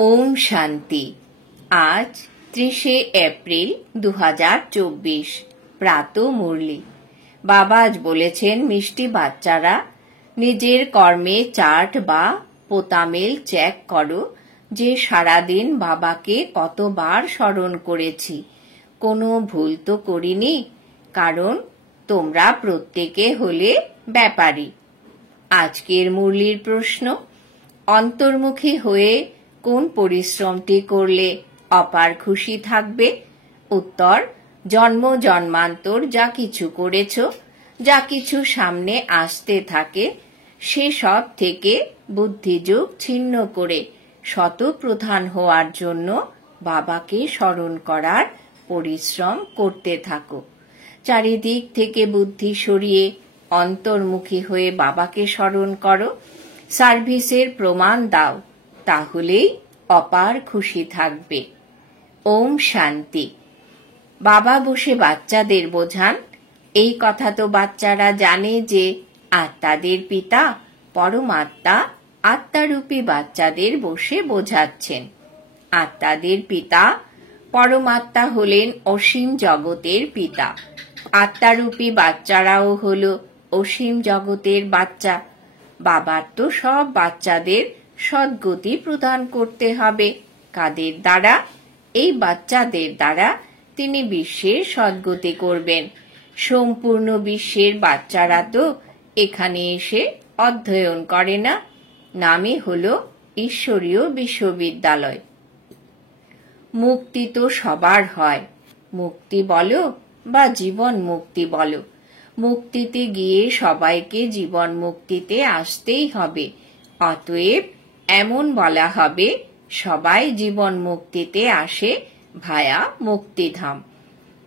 ওম শান্তি। আজ 30শে এপ্রিল 2024 প্রাত মুরলি। বাবা আজ বলেছেন, মিষ্টি বাচ্চারা, নিজের কর্মে চার্ট বা পোতামেল চেক করো যে সারাদিন বাবাকে কতবার স্মরণ করেছি। কোনো ভুল তো করিনি, কারণ তোমরা প্রত্যেকে হলে ব্যাপারী। আজকের মুরলির প্রশ্ন, অন্তর্মুখী হয়ে কোন পরিশ্রমটি করলে অপার খুশি থাকবে? উত্তর, জন্ম জন্মান্তর যা কিছু করেছ, যা কিছু সামনে আসতে থাকে, সেসব থেকে বুদ্ধিযোগ ছিন্ন করে শতপ্রধান হওয়ার জন্য বাবাকে স্মরণ করার পরিশ্রম করতে থাকো। চারিদিক থেকে বুদ্ধি সরিয়ে অন্তর্মুখী হয়ে বাবাকে স্মরণ করো। সার্ভিসের প্রমাণ দাও, তাহলেই অপার খুশি থাকবে। ওম শান্তি। বাবা বসে বাচ্চাদের বোঝান। এই কথা তো বাচ্চারা জানে যে আত্মাদের পিতা পরমাত্মা আত্মারূপী বাচ্চাদের বসে বোঝাচ্ছেন। আত্মাদের পিতা পরমাত্মা হলেন অসীম জগতের পিতা। আত্মারূপী বাচ্চারাও হল অসীম জগতের বাচ্চা। বাবার তো সব বাচ্চাদের সদ্গতি প্রদান করতে হবে। কাদের দ্বারা? এই বাচ্চাদের দ্বারা তিনি বিশ্বের সদ্গতি করবেন। সম্পূর্ণ বিশ্বের বাচ্চারা তো এখানে এসে অধ্যয়ন করে না। নামই হল ঈশ্বরীয় বিশ্ববিদ্যালয়। মুক্তি তো সবার হয়। মুক্তি বলো বা জীবন মুক্তি বলো, মুক্তিতে গিয়ে সবাইকে জীবন মুক্তিতে আসতেই হবে। অতএব এমন বলা হবে, সবাই জীবন মুক্তিতে আসে ভায়া মুক্তিধাম।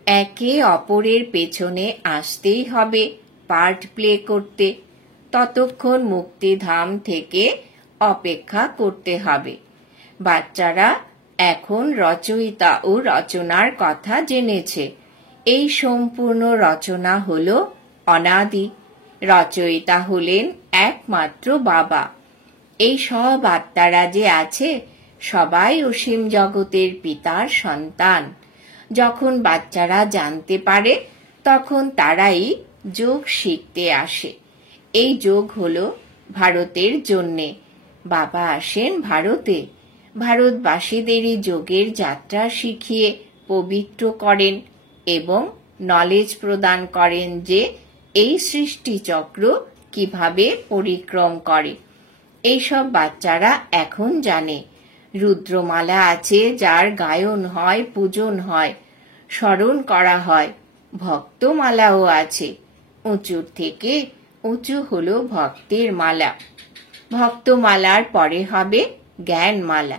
একে অপরের পেছনে আসতেই হবে পার্ট প্লে করতে। ততক্ষণ মুক্তিধাম থেকে অপেক্ষা করতে হবে। বাচ্চারা এখন রচয়িতা ও রচনার কথা জেনেছে। এই সম্পূর্ণ রচনা হল অনাদি। রচয়িতা হলেন একমাত্র বাবা। এই সব আত্মারা যে আছে, সবাই অসীম জগতের পিতার সন্তান। যখন বাচ্চারা জানতে পারে, তখন তারাই যোগ শিখতে আসে। এই যোগ হল ভারতের জন্যে। বাবা আসেন ভারতে। ভারতবাসীদেরই যোগের যাত্রা শিখিয়ে পবিত্র করেন এবং নলেজ প্রদান করেন যে এই সৃষ্টিচক্র কিভাবে পরিক্রম করে। এইসব বাচ্চারা এখন জানে। রুদ্রমালা আছে, যার গায়ন হয়, পূজন হয়, স্মরণ করা হয়। ভক্তমালাও আছে। উঁচুর থেকে উঁচু হল ভক্তের মালা। ভক্তমালার পরে হবে জ্ঞানমালা।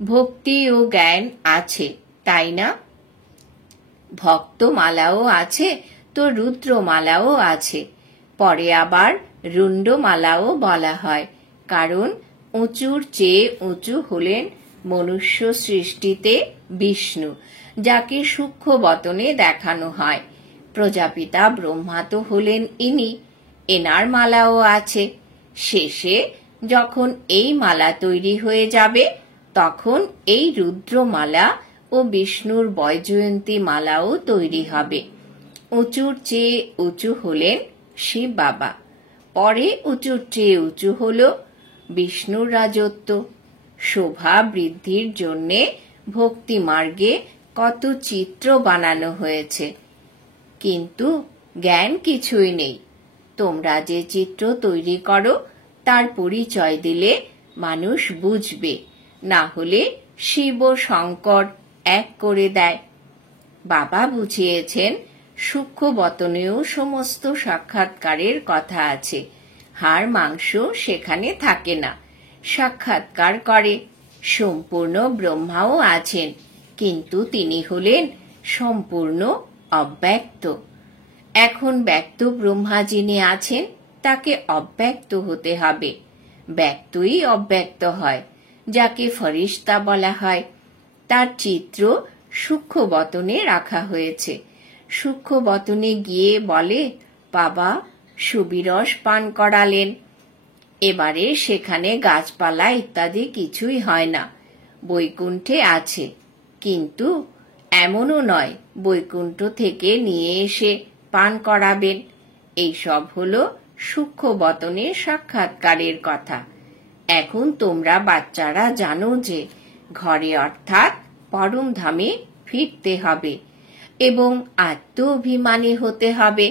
ভক্তি ও জ্ঞান আছে, তাই না? ভক্তমালাও আছে তো রুদ্রমালাও আছে। পরে আবার রুণ্ডমালাও বলা হয়, কারণ উঁচুর চেয়ে উঁচু হলেন মনুষ্য সৃষ্টিতে বিষ্ণু, যাকে সূক্ষ্ম বতনে দেখানো হয়। প্রজাপিতা ব্রহ্মা তো হলেন ইনি, এনার মালাও আছে। শেষে যখন এই মালা তৈরি হয়ে যাবে, তখন এই রুদ্রমালা ও বিষ্ণুর বৈজয়ন্তী মালাও তৈরি হবে। উঁচুর চেয়ে উঁচু হলেন শিব বাবা। পরে উঁচুর চেয়ে উঁচু হল বিষ্ণুর রাজত্ব। শোভা বৃদ্ধির জন্যে ভক্তি মার্গে কত চিত্র বানানো হয়েছে, কিন্তু জ্ঞান কিছুই নেই। তোমরা যে চিত্র তৈরি করো, তার পরিচয় দিলে মানুষ বুঝবে, না হলে শিব ও শঙ্কর এক করে দেয়। বাবা বুঝিয়েছেন, সূক্ষ্ম বতনেও সমস্ত সাক্ষাৎকারের কথা আছে। হাড় মাংস সেখানে থাকে না, সাক্ষাৎকার করে। সম্পূর্ণ ব্রহ্মাও আছেন, কিন্তু তিনি হলেন সম্পূর্ণ অব্যক্ত। এখন ব্যক্ত ব্রহ্মা যিনি আছেন, তাকে অব্যক্ত হতে হবে। ব্যক্তই অব্যক্ত হয়, যাকে ফরিস্তা বলা হয়। তার চিত্র সূক্ষ্ম বতনে রাখা হয়েছে। সূক্ষ্ম বতনে গিয়ে বলে, বাবা সুবিরস পান করালেন। এবারে সেখানে গাছপালা ইত্যাদি কিছুই হয় না। বৈকুণ্ঠে আছে, কিন্তু এমনও নয় বৈকুণ্ঠ থেকে নিয়ে এসে পান করাবেন। এইসব হলো সূক্ষ্ম বতনের সাক্ষাৎকারের কথা। এখন তোমরা বাচ্চারা জানো যে ঘরে অর্থাৎ পরম ধামে ফিরতে হবে এবং আত্ম অভিমানী হতে হবে।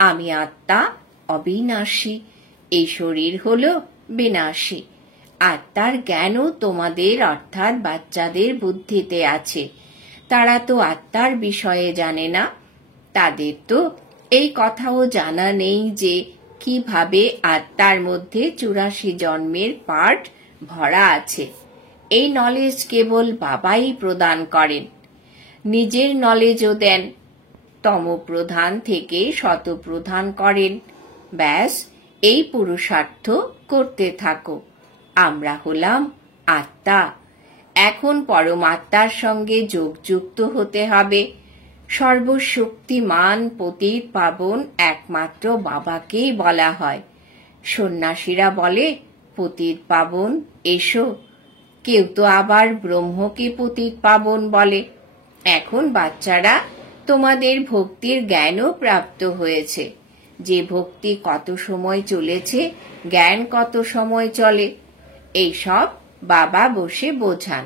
আমি আত্মা অবিনাশী, এই শরীর হলো বিনাশী। আত্মার জ্ঞানও তোমাদের অর্থাৎ বাচ্চাদের বুদ্ধিতে আছে। তারা তো আত্মার বিষয়ে জানে না। তাদের তো এই কথাও জানা নেই যে কিভাবে আত্মার মধ্যে 84 জন্মের পাঠ ভরা আছে। এই নলেজ কেবল বাবাই প্রদান করেন। নিজের নলেজও দেন, তমপ্রধান থেকে শতপ্রধান করেন। ব্যাস এই পুরুষার্থ করতে থাকো। আমরা হলাম আত্মা। এখন পরমাত্মার সঙ্গে যোগযুক্ত হতে হবে। সর্বশক্তিমান পতিত পাবন একমাত্র বাবাকেই বলা হয়। সন্ন্যাসীরা বলে, পতিত পাবন এসো। কেউ তো আবার ব্রহ্মকে পতিত পাবন বলে। এখন বাচ্চারা, তোমাদের ভক্তির জ্ঞানও প্রাপ্ত হয়েছে। যে ভক্তি কত সময় চলেছে, জ্ঞান কত সময় চলে, এইসব বাবা বসে বোঝান।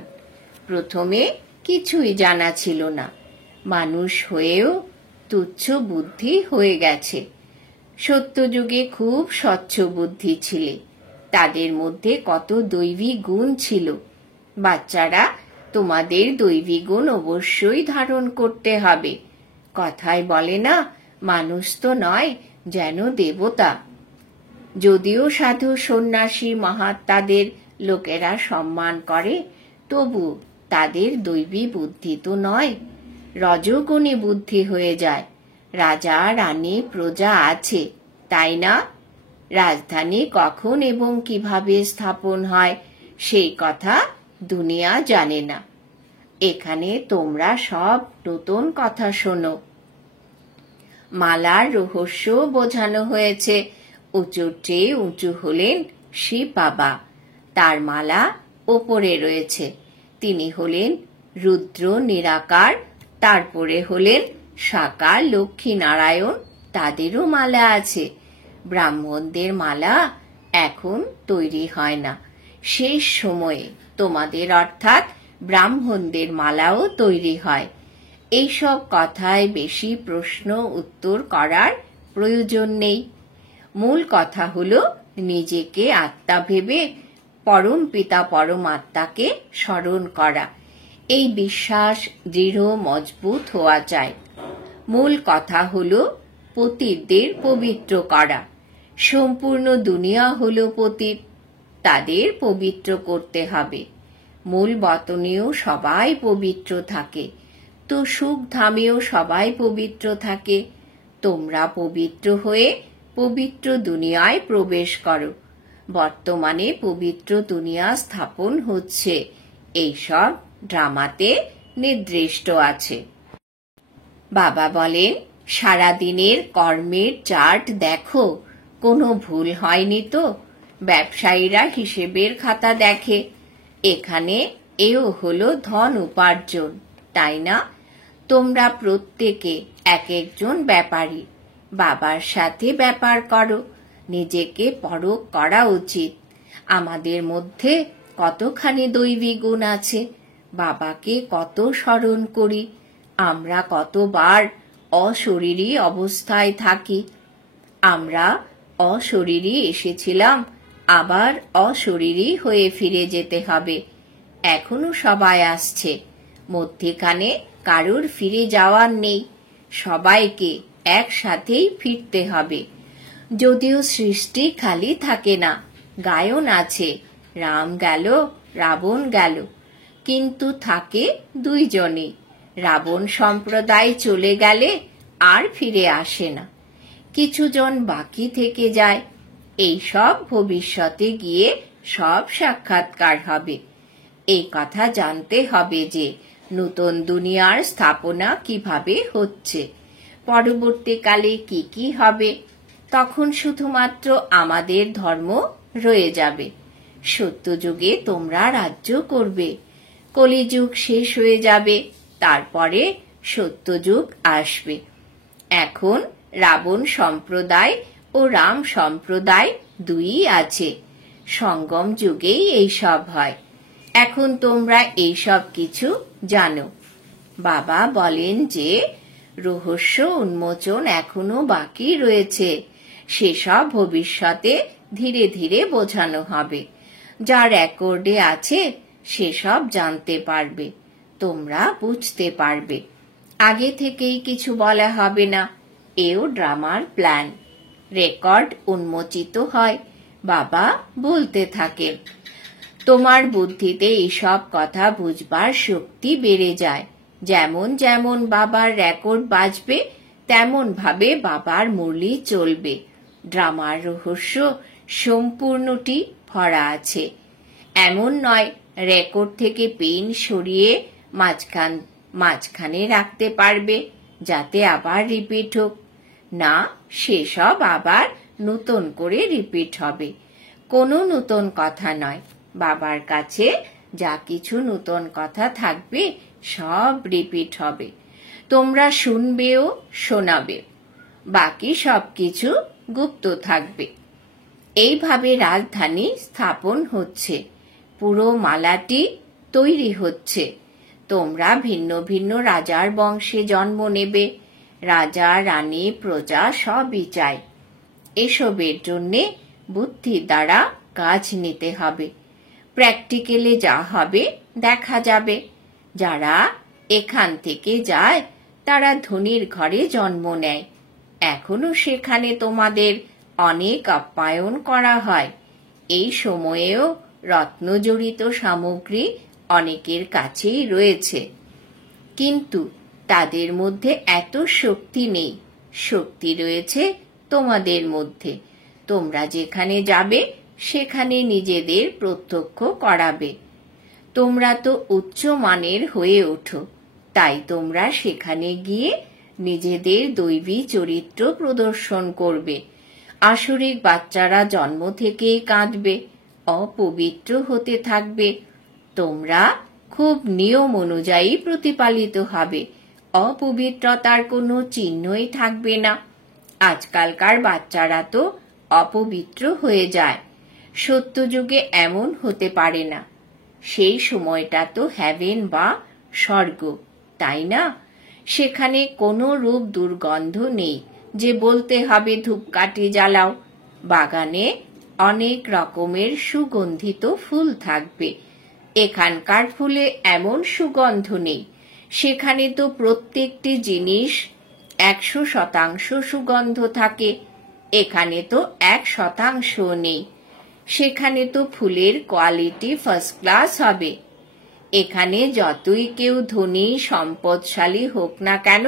প্রথমে কিছুই জানা ছিল না। মানুষ হয়েও তুচ্ছ বুদ্ধি হয়ে গেছে। সত্যযুগে খুব স্বচ্ছ বুদ্ধি ছিলে। তাদের মধ্যে কত দৈবী গুণ ছিল। বাচ্চারা, তোমাদের দৈবী গুণ অবশ্যই ধারণ করতে হবে। কথায় বলে না, মানুষ তো নয়, যেন দেবতা। যদিও সাধু সন্ন্যাসী মহাত্মাদের লোকেরা সম্মান করে, তবু তাদের দৈবী বুদ্ধি তো নয়, রজোগুণী বুদ্ধি হয়ে যায়। রাজা রানী প্রজা আছে, তাই না? রাজধানী কখন এবং কিভাবে স্থাপন হয় সেই কথা দুনিয়া জানে না। এখানে তোমরা সব নতুন কথা শোনো। মালার রহস্য বোঝানো হয়েছে। উঁচুর চেয়ে উঁচু হলেন শিব বাবা। তার মালা ওপরে রয়েছে। তিনি হলেন রুদ্র নিরাকার। তারপরে হলেন সাকার লক্ষ্মী নারায়ণ, তাদেরও মালা আছে। ব্রাহ্মণদের মালা এখন তৈরি হয় না। শেষ সময়ে তোমাদের অর্থাৎ ব্রাহ্মণদের মালাও তৈরি হয়। এইসব কথায় বেশি প্রশ্ন উত্তর করার প্রয়োজন নেই। মূল কথা হলো নিজেকে আত্মা ভেবে পরম পিতা পরমাত্মাকে স্মরণ করা। এই বিশ্বাস দৃঢ় মজবুত হওয়া চাই। মূল কথা হলো পতিতদের পবিত্র করা। সম্পূর্ণ দুনিয়া হলো পতিত, তাদের পবিত্র করতে হবে। মূল বতনেও সবাই পবিত্র থাকে, তো সুখ ধামেও সবাই পবিত্র থাকে। তোমরা পবিত্র হয়ে পবিত্র দুনিয়ায় প্রবেশ করো। বর্তমানে পবিত্র দুনিয়া স্থাপন হচ্ছে, এইসব ড্রামাতে নির্দিষ্ট আছে। বাবা বলেন, সারাদিনের কর্মের চার্ট দেখো, কোনো ভুল হয়নি তো? ব্যবসায়ীরা হিসেবের খাতা দেখে। এখানে এও হলো ধন উপার্জন, তাই না? তোমরা প্রত্যেকে এক একজন ব্যাপারী। বাবার সাথে ব্যাপার করো। নিজেকে পরখ করা উচিত। আমাদের মধ্যে কতখানি দৈবী গুণ আছে। বাবাকে কত স্মরণ করি। আমরা কতবার অশরীরী অবস্থায় থাকি। আমরা অশরীরী এসেছিলাম, আবার অশরীরী হয়ে ফিরে যেতে হবে। এখনো সবাই আসছে, মধ্যেখানে কারোর ফিরে যাওয়ার নেই। সবাইকে একসাথেই ফিরতে হবে। যদিও সৃষ্টি খালি থাকে না, গায়ন আছে, রাম গেল রাবণ গেল, কিন্তু থাকে দুইজনই। রাবণ সম্প্রদায় চলে গেলে আর ফিরে আসে না, কিছুজন বাকি থেকে যায়। এই সব ভবিষ্যতে গিয়ে সব সাক্ষাৎকার হবে। এই কথা জানতে হবে যে নতুন দুনিয়ার স্থাপনা কিভাবে হচ্ছে, পরবর্তীকালে কি কি হবে। তখন শুধুমাত্র আমাদের ধর্ম রয়ে যাবে। সত্যযুগে তোমরা রাজ্য করবে, কলিযুগ শেষ হয়ে যাবে, তারপরে সত্যযুগ আসবে। এখন রাবণ সম্প্রদায় ও রাম সম্প্রদায় দুইই আছে। সঙ্গম যুগেই এইসব হয়। এখন তোমরা এইসব কিছু জানো। বাবা বলেন যে রহস্য উন্মোচন এখনো বাকি রয়েছে, সেসব ভবিষ্যতে ধীরে ধীরে বোঝানো হবে। যা রেকর্ডে আছে সেসব জানতে পারবে, তোমরা বুঝতে পারবে। আগে থেকেই কিছু বলা হবে না, এও ড্রামার প্ল্যান। রেকর্ড উন্মোচিত হয়, বাবা বলতে থাকেন। তোমার বুদ্ধিতে এইসব কথা বুঝবার শক্তি বেড়ে যায়। যেমন যেমন বাবার রেকর্ড বাজবে তেমন ভাবে বাবার মুরলি চলবে। ড্রামার রহস্য সম্পূর্ণটি ভরা আছে। এমন নয় রেকর্ড থেকে পেন সরিয়ে মাঝখানে রাখতে পারবে যাতে আবার রিপিট হোক। না, সেসব আবার নতুন করে রিপিট হবে। কোনো নতুন কথা নয়। বাবার কাছে যা কিছু নতুন কথা থাকবে সব রিপিট হবে। তোমরা শুনবেও শোনাবে, বাকি সবকিছু গুপ্ত থাকবে। এইভাবে রাজধানী স্থাপন হচ্ছে, পুরো মালাটি তৈরি হচ্ছে। তোমরা ভিন্ন ভিন্ন রাজার বংশে জন্ম নেবে। রাজা, রানী, প্রজা সবই চাই। এসবের জন্যে বুদ্ধির দ্বারা কাজ নিতে হবে। প্র্যাকটিক্যালে যা হবে দেখা যাবে। যারা এখান থেকে যায় তারা ধনীর ঘরে জন্ম নেয়। এখনো সেখানে তোমাদের অনেক আপ্যায়ন করা হয়। এই সময়েও রত্নজড়িত সামগ্রী অনেকের কাছেই রয়েছে, কিন্তু তাদের মধ্যে এত শক্তি নেই। শক্তি রয়েছে তোমাদের মধ্যে। তোমরা যেখানে যাবে সেখানে নিজেদের প্রত্যক্ষ করাবে। তোমরা তো উচ্চ মানের হয়ে ওঠো, তাই তোমরা সেখানে গিয়ে নিজেদের দৈবী চরিত্র প্রদর্শন করবে। আসরিক বাচ্চারা জন্ম থেকেই কাঁদবে, অপবিত্র হতে থাকবে। তোমরা খুব নিয়ম অনুযায়ী প্রতিপালিত হবে। অপবিত্রতার কোনো চিহ্নই থাকবে না। আজকালকার বাচ্চারা তো অপবিত্র হয়ে যায়। সত্যযুগে এমন হতে পারে না। সেই সময়টা তো হেভেন বা স্বর্গ, তাই না? সেখানে কোনো রূপ দুর্গন্ধ নেই যে বলতে হবে ধূপকাঠি জ্বালাও। বাগানে অনেক রকমের সুগন্ধিত ফুল থাকবে। এখানকার ফুলে এমন সুগন্ধ নেই। সেখানে তো প্রত্যেকটি জিনিস 100% সুগন্ধ থাকে। এখানে তো 1% নেই। সেখানে তো ফুলের কোয়ালিটি ফার্স্ট ক্লাস হবে। এখানে যতই কেউ ধনী সম্পদশালী হোক না কেন,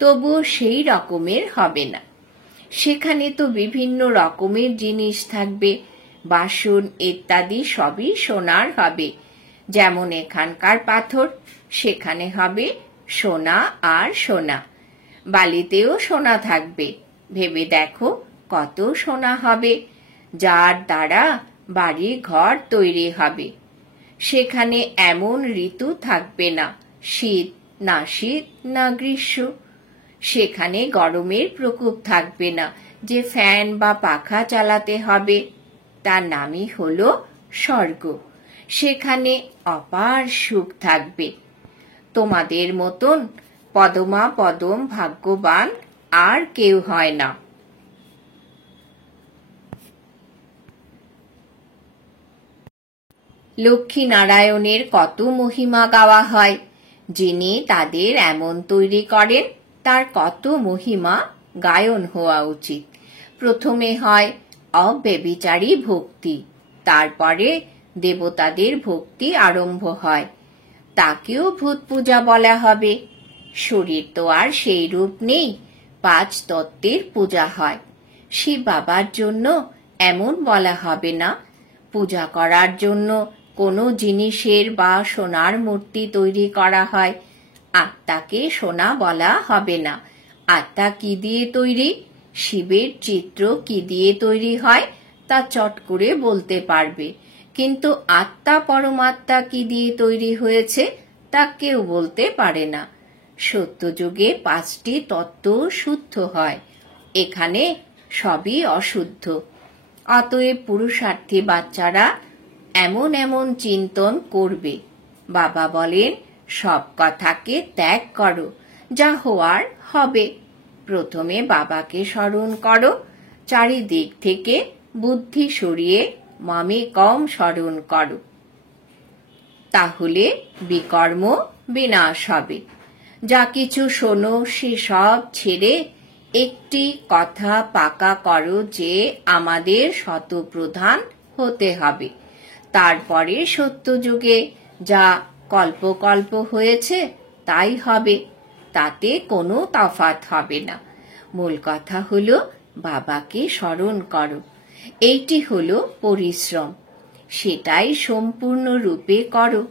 তবুও সেই রকমের হবে না। সেখানে তো বিভিন্ন রকমের জিনিস থাকবে, বাসন ইত্যাদি সবই সোনার হবে। যেমন এখানকার পাথর, সেখানে হবে সোনা আর সোনা। বালিতেও সোনা থাকবে। ভেবে দেখো কত সোনা হবে, যার দ্বারা বাড়ি ঘর তৈরি হবে। সেখানে এমন ঋতু থাকবে না, শীত না গ্রীষ্ম। সেখানে গরমের প্রকোপ থাকবে না যে ফ্যান বা পাখা চালাতে হবে। তার নামই হলো স্বর্গ। সেখানে অপার সুখ থাকবে। তোমাদের মতন পদম ভাগ্যবান আর কেউ হয় না। লক্ষ্মী নারায়ণের কত মহিমা গাওয়া হয়। যিনি তাদের এমন তৈরি করেন তার কত মহিমা গায়ন হওয়া উচিত। প্রথমে হয় অব্যভিচারী ভক্তি, তারপরে দেবতাদের ভক্তি আরম্ভ হয়। তাকেও ভূত পূজা বলা হবে। শরীর তো আর সেই রূপ নেই। 5 তত্ত্বের পূজা হয়। শিব বাবার জন্য এমন বলা হবে না। পূজা করার জন্য কোনো জিনিসের বা সোনার মূর্তি তৈরি করা হয়। আত্মাকে সোনা বলা হবে না। আত্মা কি দিয়ে তৈরি? শিবের চিত্র কি দিয়ে তৈরি হয় তা চট করে বলতে পারবে, কিন্তু আত্মা পরমাত্মা কি দিয়ে তৈরি হয়েছে তা কেউ বলতে পারে না। সত্যযুগে 5টি তত্ত্ব শুদ্ধ হয়, এখানে সবই অশুদ্ধ। অতএব পুরুষার্থী বাচ্চারা এমন এমন চিন্তন করবে। বাবা বলেন, সব কথাকে ত্যাগ করো, যা হওয়ার হবে। প্রথমে বাবাকে স্মরণ করো, চারিদিক থেকে বুদ্ধি সরিয়ে মামে কম স্মরণ করো, তাহলে বিকর্ম বিনাশ হবে। যা কিছু শোনো সে সব ছেড়ে একটি কথা পাকা করো যে আমাদের শতপ্রধান হতে হবে। তারপরে সত্যযুগে যা কল্প হয়েছে তাই হবে, তাতে কোনো তফাৎ হবে না। মূল কথা হলো বাবাকে স্মরণ করো, এইটি হলো পরিশ্রম, সেটাই সম্পূর্ণ রূপে করো।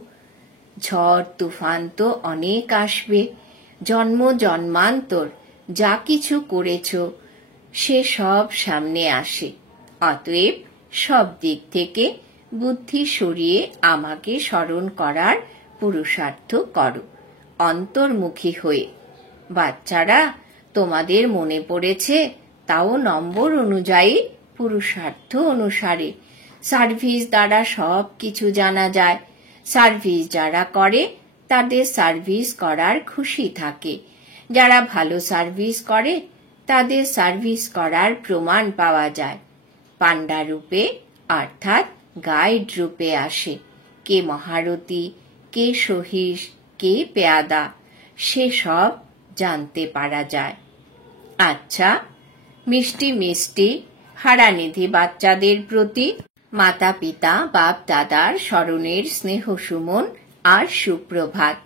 ঝড় তুফান তো অনেক আসবে, জন্ম জন্মান্তর যা কিছু করেছ সে সব সামনে আসে। অতএব সব দিক থেকে বুদ্ধি সরিয়ে আমাকে স্মরণ করার পুরুষার্থ করো, অন্তর্মুখী হয়ে। বাচ্চারা, তোমাদের মনে পড়েছে, তাও নম্বর অনুযায়ী, পুরুষার্থ অনুসারে। সার্ভিস দ্বারা সব কিছু জানা যায়। সার্ভিস যারা করে তাদের সার্ভিস করার খুশি থাকে। যারা ভালো সার্ভিস করে তাদের সার্ভিস করার প্রমাণ পাওয়া যায়। পান্ডা রূপে অর্থাৎ গাইড রূপে আসে। কে মহারথী, কে সহিস, কে পেয়াদা, সে সব জানতে পারা যায়। আচ্ছা, মিষ্টি মিষ্টি হারানিধি বাচ্চাদের প্রতি মাতা পিতা বাপ দাদার স্মরণের স্নেহ সুমন আর সুপ্রভাত।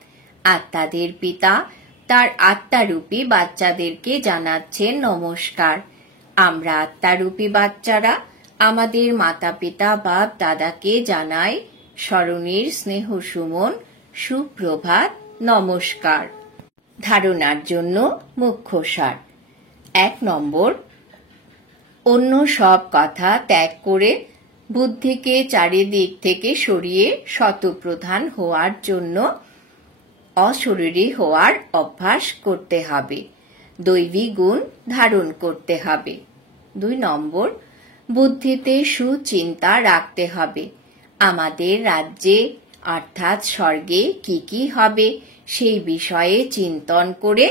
আত্মাদের পিতা তার আত্মারূপী বাচ্চাদেরকে জানাচ্ছেন নমস্কার। আমরা আত্মারূপী বাচ্চারা আমাদের মাতা পিতা বাপ দাদাকে জানাই স্মরণের স্নেহ সুমন সুপ্রভাত নমস্কার। ধারণার জন্য মুখ্য সার। 1 নম্বর, অন্য সব কথা ত্যাগ করে বুদ্ধিকে চারিদিক থেকে সরিয়ে শতপ্রধান হওয়ার জন্য অশরীরী হওয়ার অভ্যাস করতে হবে। দৈবী গুণ ধারণ করতে হবে। 2 নম্বর, বুদ্ধিতে সুচিন্তা রাখতে হবে। আমাদের রাজ্যে অর্থাৎ স্বর্গে কি কি হবে সেই বিষয়ে চিন্তন করে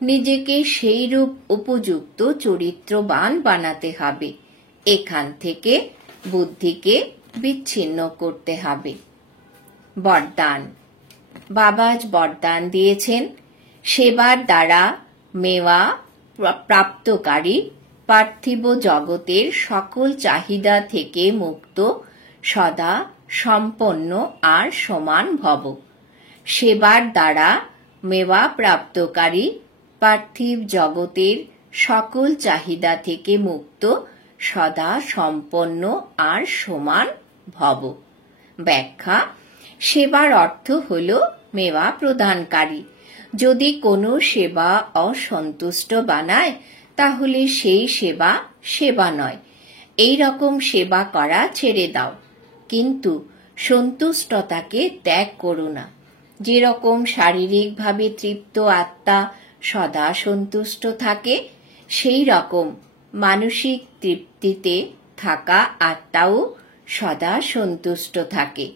নিজেকে সেই রূপ উপযুক্ত চরিত্রবান বানাতে হবে। এখান থেকে বুদ্ধিকে বিচ্ছিন্ন করতে হবে। বরদান। বাবা বরদান দিয়েছেন, সেবার দ্বারা মেওয়া প্রাপ্তকারী পার্থিব জগতের সকল চাহিদা থেকে মুক্ত, সদা সম্পন্ন আর সমান ভব। সেবার দ্বারা মেওয়া প্রাপ্তকারী পার্থিব জগতের সকল চাহিদা থেকে মুক্ত, সদা সম্পন্ন আর সমান ভব। ব্যাখ্যা। সেবার অর্থ হল মেওয়া প্রদানকারী। যদি কোনো সেবা অসন্তুষ্ট বানায় তাহলে সেই সেবা সেবা নয়। এই রকম সেবা করা ছেড়ে দাও, কিন্তু সন্তুষ্টতাকে ত্যাগ করো না। যেরকম শারীরিকভাবে তৃপ্ত আত্মা সদা সন্তুষ্ট থাকে, সেই রকম মানসিক তৃপ্তিতে থাকা আত্মাও সদা সন্তুষ্ট থাকে।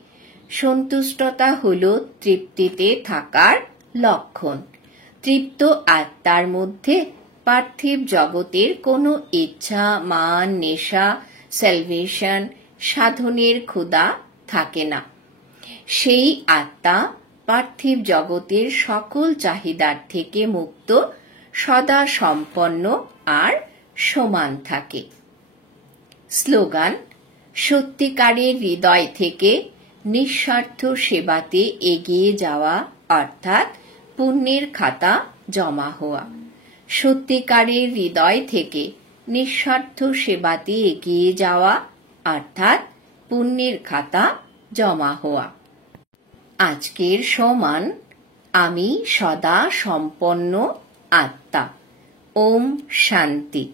সন্তুষ্টতা হল তৃপ্তিতে থাকার লক্ষণ। তৃপ্ত আত্মার মধ্যে পার্থিব জগতের কোনো ইচ্ছা, মান, নেশা, সেলভেশন, সাধনের ক্ষুধা থাকে না। সেই আত্মা পার্থিব জগতের সকল চাহিদার থেকে মুক্ত, সদা সম্পন্ন আর সমান থাকে। স্লোগান। সত্যিকারের হৃদয় থেকে নিঃস্বার্থ সেবাতে এগিয়ে যাওয়া অর্থাৎ পুণ্যের খাতা জমা হওয়া। সত্যিকারের হৃদয় থেকে নিঃস্বার্থ সেবাতে এগিয়ে যাওয়া অর্থাৎ পুণ্যের খাতা জমা হওয়া। আজকের সমান আমি সদা সম্পন্ন আত্মা। ওম শান্তি।